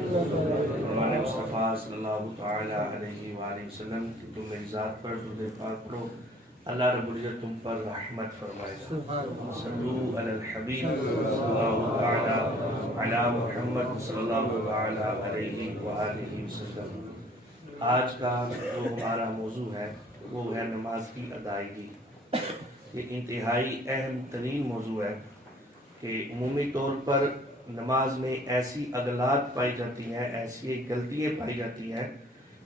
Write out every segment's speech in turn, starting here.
ہمارے مصطفیٰ صلی اللہ تعالیٰ علیہ وآلہ وسلم کہ تم میری ذات پر درود پاک پڑھو، اللہ رب العزت تم پر رحمت فرمائے گا۔ صلو علی الحبیب صلی اللہ تعالیٰ علی محمد صلی اللہ تعالیٰ علیہ وآلہ وسلم۔ آج کا جو ہمارا موضوع ہے وہ ہے نماز کی ادائیگی۔ یہ انتہائی اہم ترین موضوع ہے کہ عمومی طور پر نماز میں ایسی اغلاط پائی جاتی ہیں، ایسی غلطیاں پائی جاتی ہیں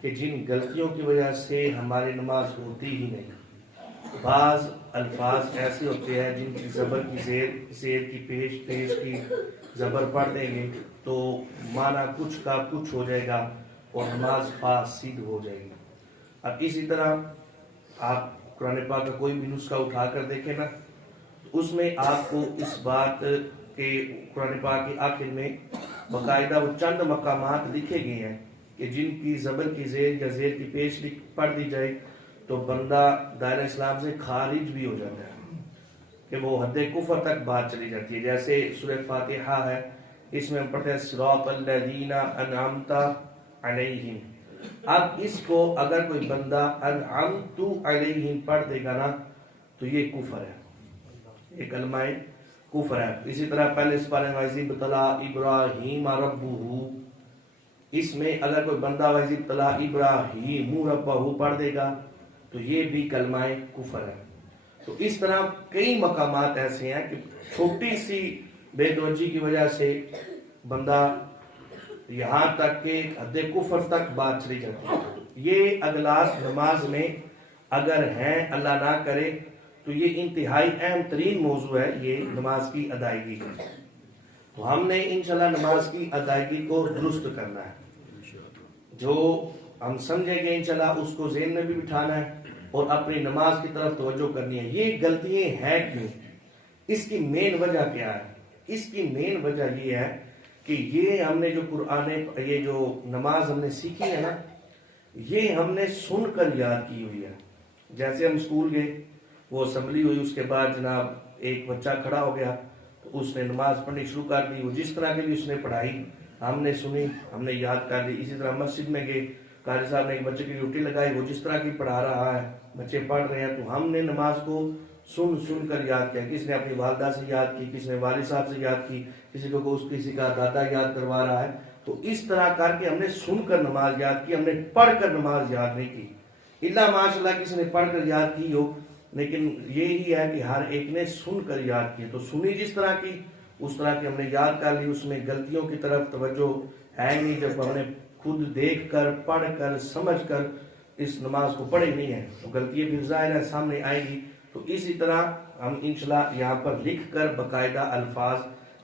کہ جن غلطیوں کی وجہ سے ہماری نماز ہوتی ہی نہیں۔ بعض الفاظ ایسے ہوتے ہیں جن کی زبر کی زیر کی پیش کی زبر پڑھ دیں گے تو معنی کچھ کا کچھ ہو جائے گا اور نماز فاسد ہو جائے گی۔ اب اسی طرح آپ قرآن پاک کا کوئی بھی نسخہ اٹھا کر دیکھیں نا، اس میں آپ کو اس بات کہ قرآن پاک کے آخر میں باقاعدہ وہ چند مقامات لکھے گئے ہیں کہ جن کی زبر کی زیر یا زیر کی پیش پڑھ دی جائے تو بندہ دائرہ اسلام سے خارج بھی ہو جاتا ہے، کہ وہ حد کفر تک بات چلی جاتی ہے۔ جیسے سورہ فاتحہ ہے، اس میں ہم پڑھتے ہیں صراط الذین انعمت علیہم۔ اب اس کو اگر کوئی بندہ انعمت علیہم پڑھ دے گا نا تو یہ کفر ہے، یہ کلمہ کفر ہے۔ اسی طرح پہلے اس پارے میں وَإِذِ ابْتَلَىٰ إِبْرَاهِيمَ رَبُّهُ، اس میں اگر کوئی بندہ وَإِذِ ابْتَلَىٰ إِبْرَاهِيمُ رَبَّهُ پڑھ دے گا تو یہ بھی کلمہ کفر ہے۔ تو اس طرح کئی مقامات ایسے ہیں کہ چھوٹی سی بے توجہی کی وجہ سے بندہ یہاں تک کہ حد کفر تک بات چلی جاتی ہے۔ یہ اغلاط نماز میں اگر ہیں، اللہ نہ کرے، تو یہ انتہائی اہم ترین موضوع ہے، یہ نماز کی ادائیگی کا۔ تو ہم نے انشاءاللہ نماز کی ادائیگی کو درست کرنا ہے، جو ہم سمجھیں گے انشاءاللہ اس کو ذہن میں بھی بٹھانا ہے اور اپنی نماز کی طرف توجہ کرنی ہے۔ یہ غلطیاں ہیں کیوں؟ اس کی مین وجہ کیا ہے؟ اس کی مین وجہ یہ ہے کہ یہ ہم نے جو یہ جو نماز ہم نے سیکھی ہے نا، یہ ہم نے سن کر یاد کی ہوئی ہے۔ جیسے ہم اسکول گئے، وہ اسمبلی ہوئی، اس کے بعد جناب ایک بچہ کھڑا ہو گیا تو اس نے نماز پڑھنی شروع کر دی، وہ جس طرح کی بھی اس نے پڑھائی ہم نے سنی، ہم نے یاد کر لی۔ اسی طرح مسجد میں گئے، قاری صاحب نے ایک بچے کی ڈیوٹی لگائی، وہ جس طرح کی پڑھا رہا ہے، بچے پڑھ رہے ہیں، تو ہم نے نماز کو سن کر یاد کیا۔ کس نے اپنی والدہ سے یاد کی، کس نے والد صاحب سے یاد کی، کسی کا دادا یاد کروا رہا ہے۔ تو اس طرح کر کے ہم نے سن کر نماز یاد کی، ہم نے پڑھ کر نماز یاد نہیں کی۔ اللہ ماشاءاللہ کسی نے پڑھ کر یاد کی ہو، لیکن یہی ہے کہ ہر ایک نے سن کر یاد کی۔ تو سنی جس طرح کی اس طرح کی ہم نے یاد کر لی، اس میں غلطیوں کی طرف توجہ ہے نہیں۔ جب ہم نے خود دیکھ کر، پڑھ کر، سمجھ کر اس نماز کو پڑھی نہیں ہے تو غلطیاں بھی ظاہر ہے سامنے آئے گی۔ تو اسی طرح ہم انشاءاللہ یہاں پر لکھ کر باقاعدہ الفاظ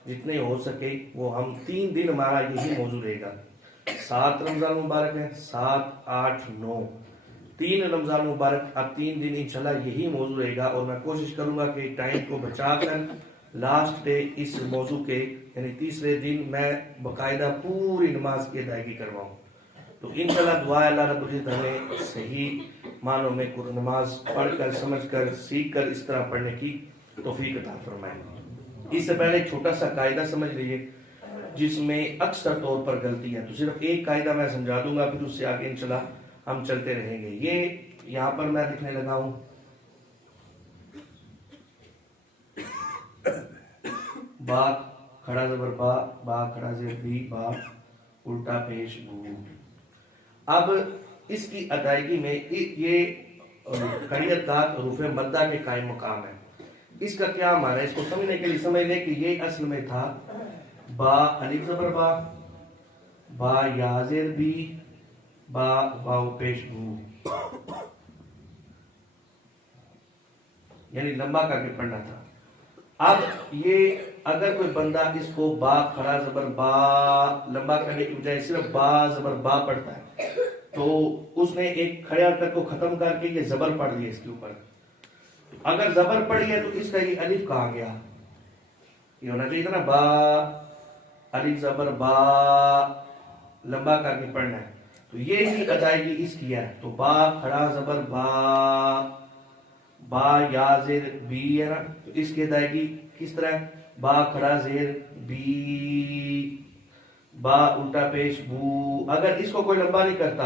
جتنے ہو سکے وہ ہم 3 دن ہمارا یہی موضوع رہے گا۔ 7 رمضان مبارک ہے، 7، 8، 9، 3 رمضان مبارک۔ اب 3 دن انشاءاللہ یہی موضوع رہے گا اور میں کوشش کروں گا کہ ٹائم کو بچا کر لاسٹ ڈے اس موضوع کے یعنی تیسرے دن میں باقاعدہ پوری نماز کی ادائیگی کرواؤں۔ تو انشاءاللہ دعا ہے اللہ رب العزت ہمیں صحیح معنوں میں نماز پڑھ کر، سمجھ کر، سیکھ کر اس طرح پڑھنے کی توفیق عطا فرمائے۔ اس سے پہلے چھوٹا سا قاعدہ سمجھ لیجیے جس میں اکثر طور پر غلطی ہے، تو صرف ایک قاعدہ میں سمجھا دوں گا، پھر اس سے آگے انشاءاللہ ہم چلتے رہیں گے۔ یہ یہاں پر میں لکھنے لگا ہوں، با کھڑا زبر با کھڑا زیر بی، با الٹا پیش بو۔ اب اس کی ادائیگی میں یہ قریت کا حروف مدہ کے قائم مقام ہے۔ اس کا کیا معنی ہے؟ اس کو سمجھنے کے لیے سمجھ لیں کہ یہ اصل میں تھا با الف زبر با یا زیر بی، با واو پیش بو، یعنی لمبا کر کے پڑھنا تھا۔ اب یہ اگر کوئی بندہ اس کو با کھڑا زبر با لمبا کرنے کی بجائے صرف با زبر با پڑھتا ہے تو اس نے ایک کھڑے حرکت کو ختم کر کے یہ زبر پڑھ لیا اس کے اوپر۔ اگر زبر پڑھی ہے تو اس کا یہ الف کہاں گیا؟ یہ ہونا چاہیے تھا نا با الف زبر با لمبا کر کے پڑھنا ہے، تو یہ ہی ادائیگی اس کی ہے۔ تو با کھڑا زبر با یا زیر بی ہے نا، تو اس کی ادائیگی کس طرح ہے؟ با کھڑا زیر بی، با الٹا پیش بو، اگر اس کو کوئی لمبا نہیں کرتا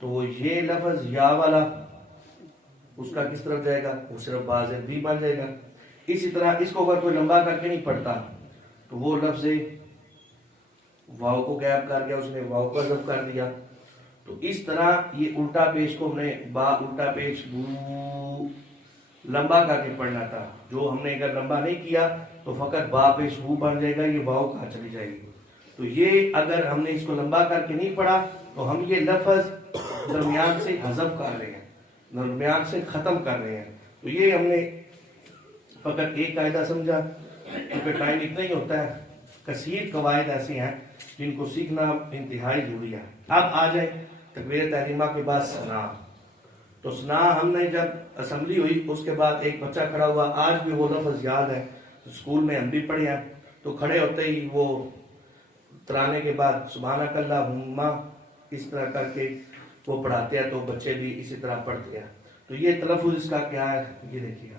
تو یہ لفظ یا والا اس کا کس طرف جائے گا؟ وہ صرف بازر بھی بن جائے گا. اسی طرح اس کو اگر کوئی لمبا کر کے نہیں پڑھتا تو وہ لفظ واو کو غائب کر گیا، اس نے واو کو حذف کر دیا. تو اس طرح یہ الٹا پیش کو ہم نے با الٹا پیش بو لمبا کر کے پڑھنا تھا، جو ہم نے اگر لمبا نہیں کیا تو فقط با پیش بو بن جائے گا، یہ واو کہاں چلی جائے گی. تو یہ اگر ہم نے اس کو لمبا کر کے نہیں پڑھا تو ہم یہ لفظ درمیان سے حذف کر رہے ہیں، درمیان سے ختم کر رہے ہیں. تو یہ ہم نے فقط ایک قاعدہ سمجھا، کیونکہ ٹائم اتنا ہی ہوتا ہے. کثیر قواعد ایسے ہیں جن کو سیکھنا انتہائی ضروری ہے. اب آ جائیں تکبیر تحریمہ کے بعد ثنا. تو ثنا ہم نے جب اسمبلی ہوئی اس کے بعد ایک بچہ کھڑا ہوا، آج بھی وہ لفظ یاد ہے، اسکول میں ہم بھی پڑھے ہیں. تو کھڑے ہوتے ہی وہ ترانے کے بعد سبحانک اللہم اس طرح کر کے وہ پڑھاتے ہیں، تو بچے بھی اسی طرح پڑھتے ہیں. تو یہ تلفظ اس کا کیا ہے یہ دیکھیے گا.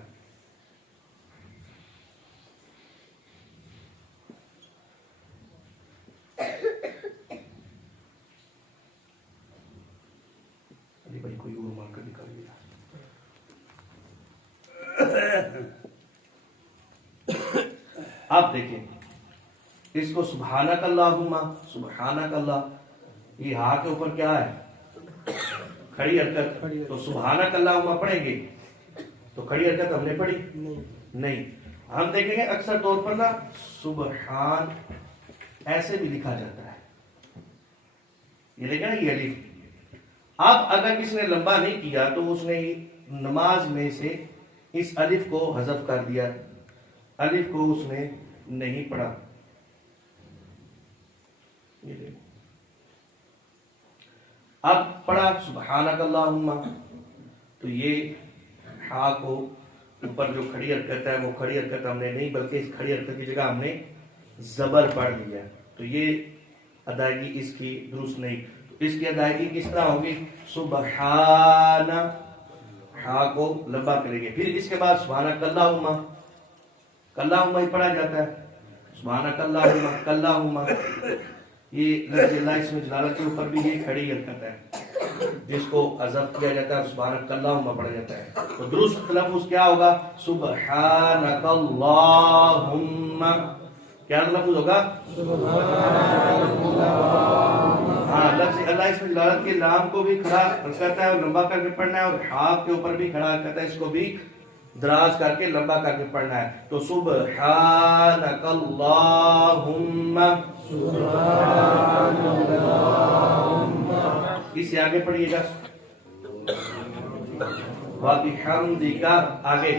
بھائی کوئی اور مار کر نکال دیا. آپ دیکھیں اس کو سبحانک اللہم، سبحانک اللہ، یہ ہاں کے اوپر کیا ہے؟ کھڑی حرکت. تو سبحانک اللہم پڑھیں گے تو کھڑی حرکت ہم نے پڑھی نہیں. ہم دیکھیں گے اکثر طور پر نا سبحان ایسے بھی لکھا جاتا ہے، یہ دیکھیں نا یہ الف. اب اگر کسی نے لمبا نہیں کیا تو اس نے نماز میں سے اس الف کو حذف کر دیا، الف کو اس نے نہیں پڑھا. اب پڑھا سبحانک اللہم، تو یہ ہا کو اوپر جو کھڑی حرکت ہے وہ کھڑی حرکت ہم نے نہیں بلکہ اس کھڑی حرکت کی جگہ ہم نے زبر پڑھ لیا. تو یہ ادائیگی اس کی درست نہیں. تو اس کی ادائیگی کس طرح ہوگی؟ سبحان، ہا کو لمبا کریں گے. پھر اس کے بعد سبحانک اللہم، کلہم ہی پڑھا جاتا ہے. سبحانک اللہم کلہم، یہ لفظ اللہ اسم جلالت کے اوپر بھی یہ کھڑی حرکت ہے جس کو حذف کیا جاتا ہے، سبحانک اللہم پڑھا جاتا ہے. تو درست تلفظ کیا ہوگا؟ سبحانک اللہم. کیا لفظ ہوگا؟ ہاں، لفظ اللہ اسم جلالت کے لام کو بھی کھڑا کرتا ہے اور لمبا کر کے پڑھنا ہے، اور ہا کے اوپر بھی کھڑا کرتا ہے، اس کو بھی دراز کر کے لمبا کر کے پڑھنا ہے. تو سبحانک اللہم، اس سے آگے پڑھیے گا وَبِحَمْدِكَ. آگے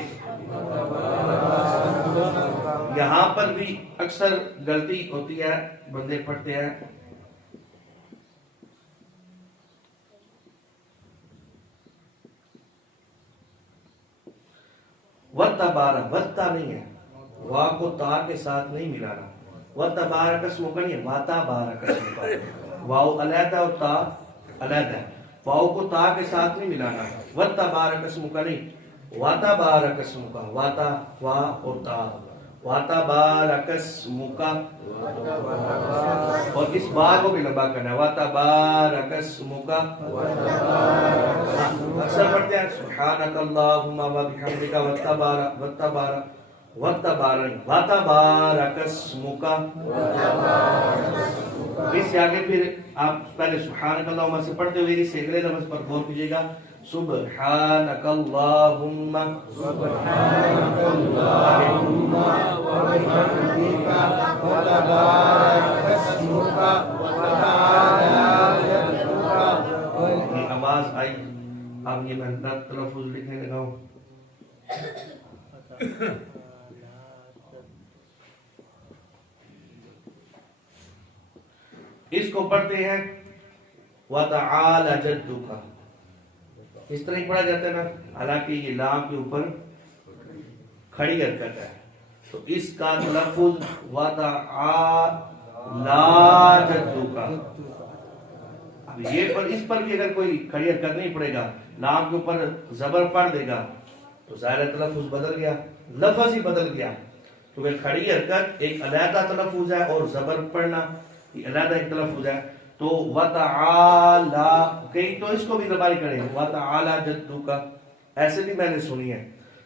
یہاں پر بھی اکثر غلطی ہوتی ہے، بندے پڑھتے ہیں وَتَبَارَكَ، وَتَّا نہیں ہے، وا کو تا کے ساتھ نہیں ملانا. وَتَبَارَكَ اسمُكَ نہیں ہے، وَتَبَارَكَ اسمُكَ، واو علیحدہ اور تا علیحدہ ہے. واو کو تا کے ساتھ نہیں ملانا. وَتَبَارَكَ اسمُكَ نہیں، وَتَبَارَكَ اسمُكَ، واتا وا اور تا، وَتَبَارَكَ اسمُكَ. اور اس با کو بھی لمبا کرنا ہے، وَتَبَارَكَ اسمُكَ. اکثر پڑھتے ہیں سبحانک اللہم وبحمدک وتبارک اسمک. اس سے آگے پھر آپ پہلے سبحانک اللہم سے پڑھتے ہوئے اس اگلے لفظ پر غور کیجیے گا. سبحانک اللہم وبحمدک وتبارک اسمک وتعالی جدک. یہ آواز آئی، اب یہ میں تلفظ لکھنے لگا ہوں. اس کو پڑھتے ہیں وَتَعَالَ جَدُّكَ، اس طرح ہی پڑھا جاتا ہے نا، حالانکہ یہ لام کے اوپر کھڑی حرکت ہے. تو اس کا تلفظ وَتَعَالَ جَدُّكَ. اب یہ پر اس پر بھی اگر کوئی کھڑی حرکت نہیں پڑے گا، لام کے اوپر زبر پڑھ دے گا تو ظاہر تلفظ بدل گیا، لفظ ہی بدل گیا. کیونکہ کھڑی حرکت ایک علیحدہ تلفظ ہے اور زبر پڑھنا یہ علیحدہ ایک تلفظ ہے. تو وتعالی کئی تو اس کو بھی زبانی کریں وتعالی جدک، ایسے بھی میں نے سنی ہے.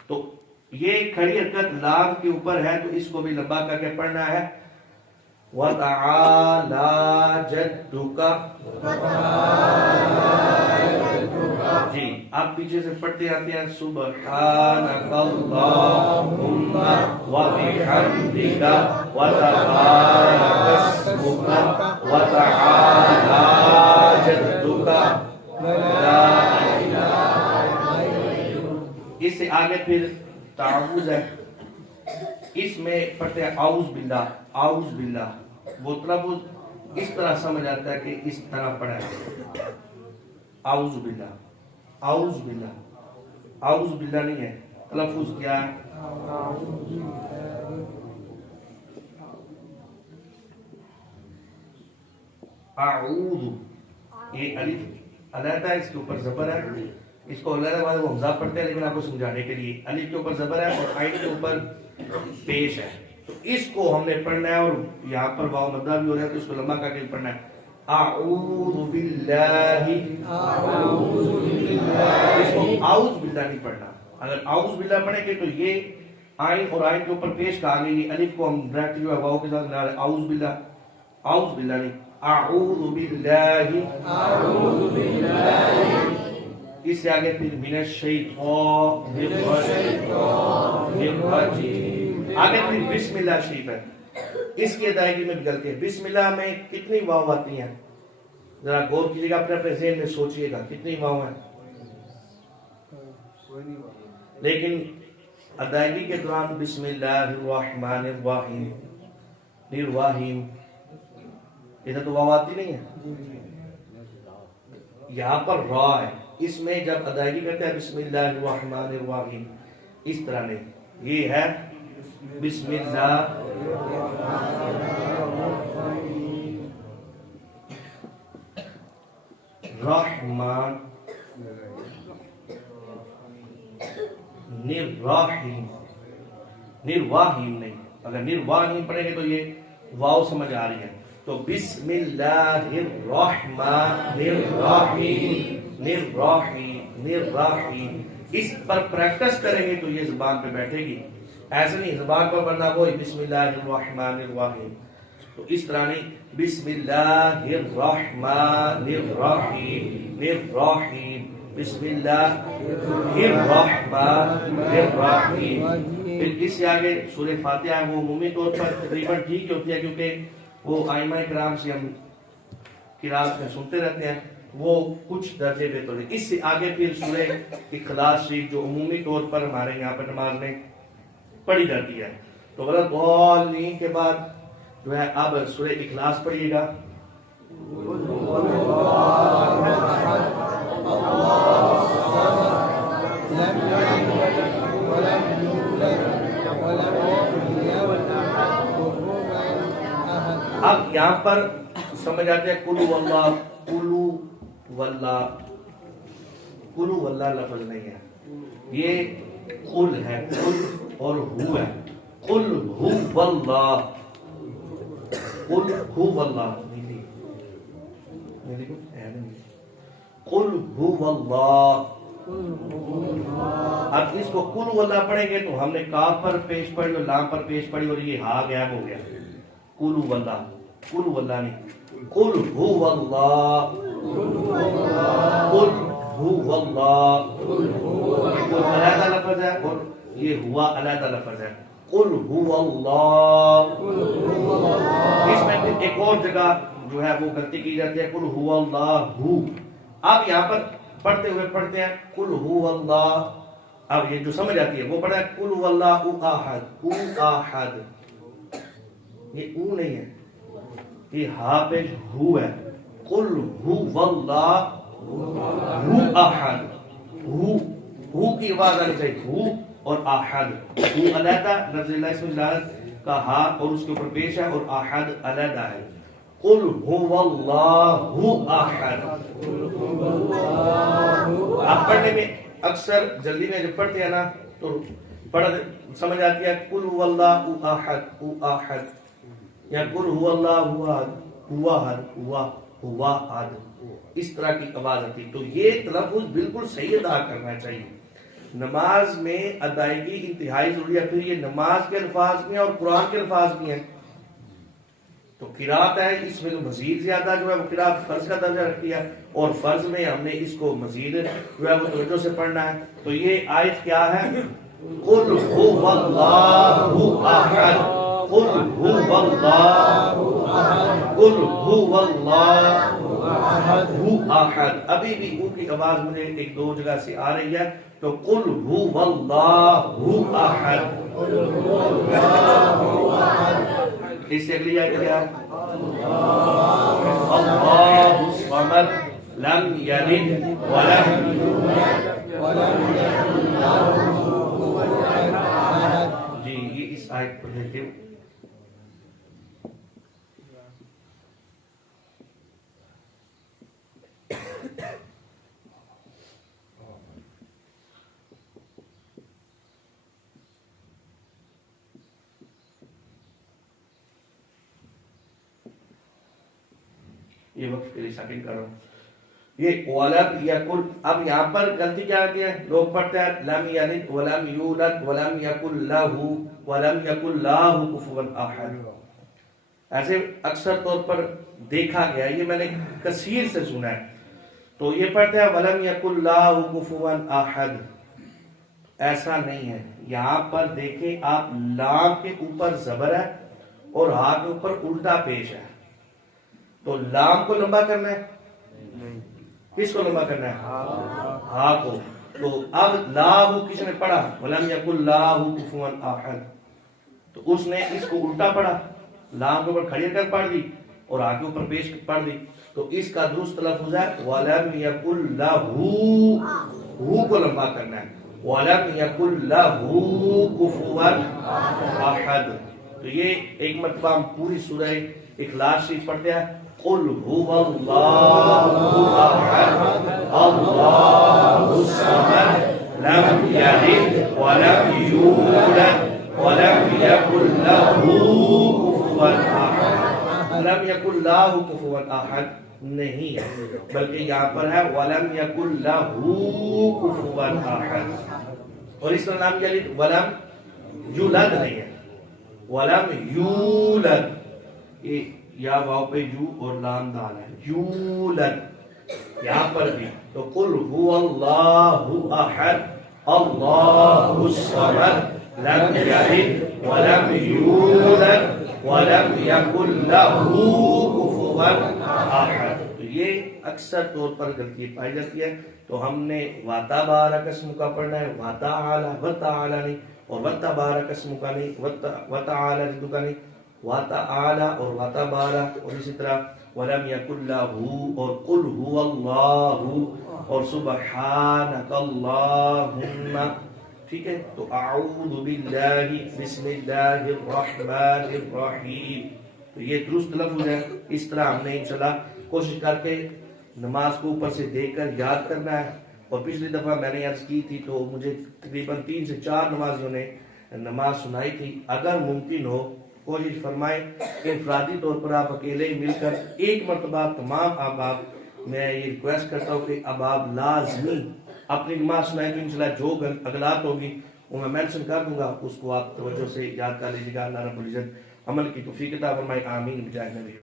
تو یہ کھڑی حرکت لام کے اوپر ہے تو اس کو بھی لمبا کر کے پڑھنا ہے. وَتَعَالَى جَدُّكَ. جی آپ پیچھے سے پڑھتے آتے ہیں سبحانک اللہم وبحمدک وتبارک اسمک وتعالی جدک لا الہ. اس سے آگے پھر تعوذ ہے. اس میں پڑھتے ہیں اعوذ باللہ اعوذ باللہ. وہ تلفظ اس طرح سمجھ آتا ہے کہ اس طرح پڑھا ہے اعوذ باللہ اعوذ باللہ. اعوذ باللہ نہیں ہے. تلفظ کیا ہے؟ اعوذ. یہ الف علیحدہ ہے، اس کے اوپر زبر ہے. اس کو علیحدہ بعد وہ حمزہ پڑھتے ہیں لیکن آپ کو سمجھانے کے لیے الف کے اوپر زبر ہے اور عین کے اوپر پیش ہے. تو اس کو ہم نے پڑھنا ہے اور یہاں پر واو مدہ بھی ہو رہا ہے تو اس کو لمبا کر کے پڑھنا ہے. اعوذ باللہ. اس کو اعوذ باللہ نہیں پڑھنا. اگر اعوذ باللہ پڑھیں گے تو یہ عین اور عین کے اوپر پیش کہا گیا. یہ الف کو ہم ڈائریکٹ جو ہے واو کے ساتھ ملا رہے ہیں اعوذ باللہ اعوذ باللہ نہیں اعوذ باللہ اعوذ باللہ. اس سے آگے پھر من الشیطان الرجیم. آگے پھر بسم اللہ شریف ہے. اس کی ادائیگی میں بھی غلطی ہے. بسم اللہ میں کتنی واو آتی ہیں؟ ذرا غور کیجیے گا، اپنے اپنے ذہن میں سوچیے گا کتنی واو ہیں. لیکن ادائیگی کے دوران بسم اللہ الرحمن الرحیم الرحیم ادھر تو واو آتی نہیں ہے. یہاں پر را ہے. اس میں جب ادائیگی کرتے ہیں بسم اللہ الرحمن الرحیم اس طرح نہیں. یہ ہے بسم اللہ رحمان نرواحیم. نرواحیم نہیں. اگر نرواحیم پڑھیں گے تو یہ واو سمجھ آ رہی ہے. تو بسم اللہ الرحمن الرحیم نرواحیم نرواحیم. اس پر پریکٹس کریں گے تو یہ زبان پہ بیٹھے گی. ایسے نہیں زبان پر پڑھنا وہی بسم اللہ الرحمن الرحیم. تو اس طرح نہیں بسم اللہ الرحمن الرحیم الرحیم بسم اللہ الرحمن الرحیم. پھر اس سے آگے سورہ فاتحہ ہے. وہ عمومی طور پر تقریباً ٹھیک ہوتی ہے کیونکہ وہ ائمہ کرام سے ہم قرات میں سنتے رہتے ہیں. وہ کچھ درجے بہتر ہے. اس سے آگے پھر سورہ اخلاص شریف جو عمومی طور پر ہمارے یہاں پر نماز میں پڑھی جاتی ہے. تو غلط ضالین کے بعد جو ہے اب سورہ اخلاص پڑھیے گا. اب یہاں پر سمجھ آتے ہیں کلو واللہ کلو واللہ. کلو واللہ لفظ نہیں ہے. یہ قل ہے قل اور ہو ہے. قل ہو واللہ قل ہو واللہ قل ہو واللہ. اب اس کو قل واللہ پڑھیں گے تو ہم نے کاف پر پیش پڑھی اور لام پر پیش پڑھی اور یہ ہا غائب ہو گیا. قل واللہ قل واللہ نہیں قل ہو واللہ قل ہو واللہ. قل علیحدہ لفظ ہے اور یہ ہوا علیحدہ لفظ ہے. قل هو اللہ. اس میں پھر ایک اور جگہ جو ہے وہ غلطی کی جاتی ہے قل هو اللہ. اب یہاں پر پڑھتے ہوئے پڑھتے ہیں قل هو اللہ. اب یہ جو سمجھ آتی ہے وہ پڑھا ہے قل هو اللہ احد احد. یہ او نہیں ہے یہ ہا پیش ہو ہے. قل هو اللہ هو احد. ہو کی آواز آنی چاہیے ہو اور احد. ہو علیحدہ لفظ اللہ اسم جلالت کا ہا اور اس کے اوپر پیش ہے اور احد علیحدہ ہے. قل هو اللہ احد. آپ پڑھنے میں اکثر جلدی میں جب پڑھتے ہیں نا تو سمجھ آتی ہے قل هو اللہ احد احد یا قل هو اللہ احد ہوا حد ہوا حد، اس طرح کی آواز آتی. تو یہ تلفظ بالکل صحیح ادا کرنا چاہیے. نماز میں ادائیگی انتہائی ضروری ہے. پھر یہ نماز کے الفاظ بھی ہیں اور قرآن کے الفاظ بھی ہیں. تو قرات ہے اس میں تو مزید زیادہ جو ہے وہ قرات فرض کا درجہ رکھتی ہے، اور فرض میں ہم نے اس کو مزید جو ہے وہ توجہ سے پڑھنا ہے. تو یہ آیت کیا ہے؟ قل هو اللہ احد، قل هو اللہ احد، قل هو اللہ احد. ابھی بھی او کی آواز مجھے ایک دو جگہ سے آ رہی ہے. تو قل هو اللہ احد. اس سے اگلی آیت کیا ہے؟ اللہ الصمد لم یلد ولم یولد ولم یکن لہ کفوا احد. جی یہ اس آیت کو دیکھتے ہو. یہ وقت کے لیے سیکنڈ کر رہا ہوں. یہ ولم یکن، اب یہاں پر غلطی کیا آتی ہے؟ لوگ پڑھتے ہیں لم یلد ولم یولد ولم یکن لہ کفوا احد. ایسے اکثر طور پر دیکھا گیا، یہ میں نے کثیر سے سنا ہے. تو یہ پڑھتے ہیں ولم یکن لہ کفوا احد. ایسا نہیں ہے. یہاں پر دیکھیں آپ، لام کے اوپر زبر ہے اور ہا کے اوپر الٹا پیش ہے. تو لام کو لمبا کرنا ہے، کس کو لمبا کرنا ہے؟ ہا کو. تو اب لاہ کس نے پڑھا؟ ولم یکن لہ کفوا احد. تو اس نے اس کو الٹا پڑھا، لام کے اوپر کھڑی کر پڑھ دی اور ہا کے اوپر پیش پڑھ دی. تو اس کا درست تلفظ ہے ولم یکن لہ، ہو کو لمبا کرنا ہے. ولم یکن لہ کفوا احد. تو یہ ایک مرتبہ ہم پوری سورہ اخلاص شریف پڑھتے ہیں. قل هو اللہ احد اللہ الصمد لم یلد ولم یولد ولم یکن لہ کفوا احد. لم یکن لہ کفوا احد نہیں ہے، بلکہ یہاں پر ہے ولم یکن لہ کفوا احد. اور اس میں لم یلد ولم یولد نہیں ہے، ولم یولد. یہ یا واو پہ یو اور لام دال ہے، یولد یہاں پر بھی. تو قل هو اللہ احد اللہ الصمد لم یلد ولم یولد ولم یکن لہ کفوا احد. تو یہ اکثر طور پر غلطی پائی جاتی ہے. تو ہم نے وَتَبَارَكَ اسْمُكَ پڑھنا ہے، وَتَعَالَى وَتَعَالَى نہیں، اور وَتَبَارَكَ اسْمُكَ نہیں، وَتَعَالَى جدو کا نہیں، وَتَعَالَى اور وَتَبَارَكَ. اور اسی طرح وَلَمْ يَكُنْ لَهُ اور قُلْ هُوَ اللَّهُ اور سُبْحَانَكَ اللَّهُمَّ. ٹھیک ہے. تو اعوذ باللہ بسم اللہ الرحمن الرحیم. تو یہ درست لفظ ہے. اس طرح ہم نے انشاءاللہ کوشش کر کے نماز کو اوپر سے دیکھ کر یاد کرنا ہے. اور پچھلی دفعہ میں نے عرض کی تھی تو مجھے تقریباً 3 سے 4 نمازیوں نے نماز سنائی تھی. اگر ممکن ہو کوشش فرمائیں انفرادی طور پر آپ اکیلے مل کر ایک مرتبہ تمام احباب، میں یہ ریکویسٹ کرتا ہوں کہ اب آپ لازمی اپنی نماز سنائیں. تو انشاءاللہ جو اغلاط ہوگی وہ میں مینشن کر دوں گا، اس کو آپ توجہ سے یاد کر لیجیے گا. اللہ رب العزت عمل کی توفیق عطا فرمائے. آمین بجائے نبی.